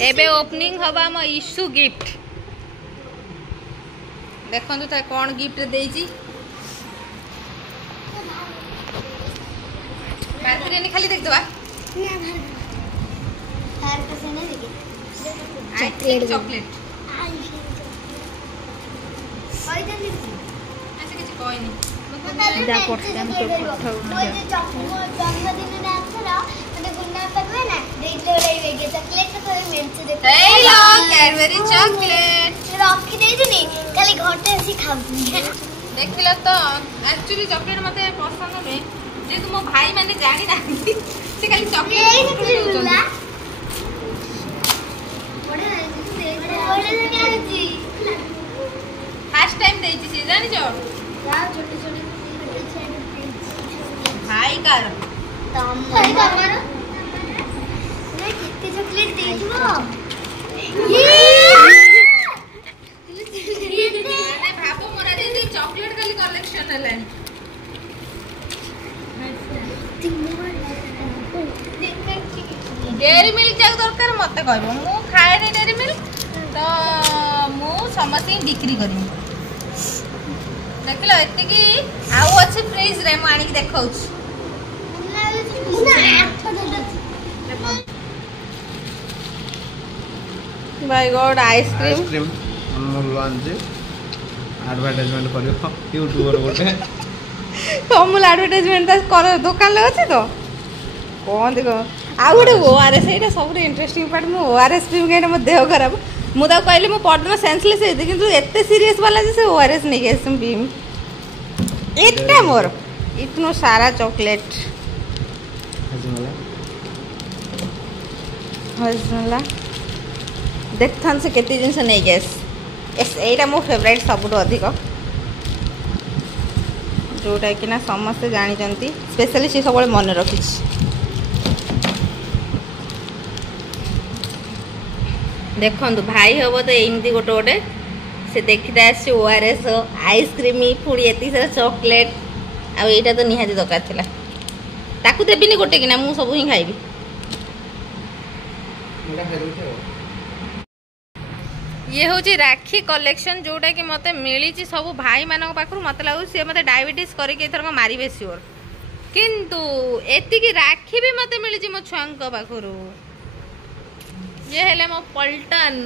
एबे ओपनिंग हवा हम इशू गिफ्ट देखो तो कौन गिफ्ट देजी खाली देख दवा चॉकलेट चॉकलेट देखिल तो एक्चुअली चॉकलेट मत पसंद नुहे जेहेतु मो भाई मैंने जानी ना से खाली चॉकलेट फर्स्ट टाइम देची से जानी जो भाई कार कितने चॉकलेट देइबो ये भाबो मोरा दे चॉकलेट खाली कलेक्शन हलानी डेरी मिल्क जाक दरकार मत कहबो मु खाए नहीं डेरी मिल्क तो मु समस्त बिक्री करी देखलो एते की आउ अछि फ्रिज रे मु आनी देखाउ बाय गॉड आइसक्रीम अमूल आनजे एडवर्टाइजमेंट करियो यूट्यूबर गोटे अमूल एडवर्टाइजमेंट कर दुकान ले अछि तो कौन देखो आ गोटे ओआरएस एटा सब इंटरेस्टिंग पार्ट मु ओआरएस क्रीम के मो देह खराब मु ता कहली मो पडन सेंसलेस हे किंतु एते सीरियस वाला जे से ओआरएस नहीं गेसम बीम एटा मोर इतनो सारा चॉकलेट हजमला देखथन से केते जिंस नहीं गेस एस एटा मो फेवरेट सबुठ अधिक जोटा कि ना समस्त जानी चंती स्पेशली से सब मन रखी देखु भाई हम तो एमती गोटे गोटे से देखते आस ओआरएस आइसक्रीम पुणी एति सारा चॉकलेट आईटा तो निहाती दरकार थिला ताकू देबिनी गोटे कि ना मु सब ही खाइबी ये हूँ राखी कलेक्शन जोटा कि मत मिली सब भाई मान पाखु मत लगुच सी मत डायबिटीज करके मारे सियोर किंतु एति राखी भी मत मिली मो छुआ पाखु ये हेले मो पल्टन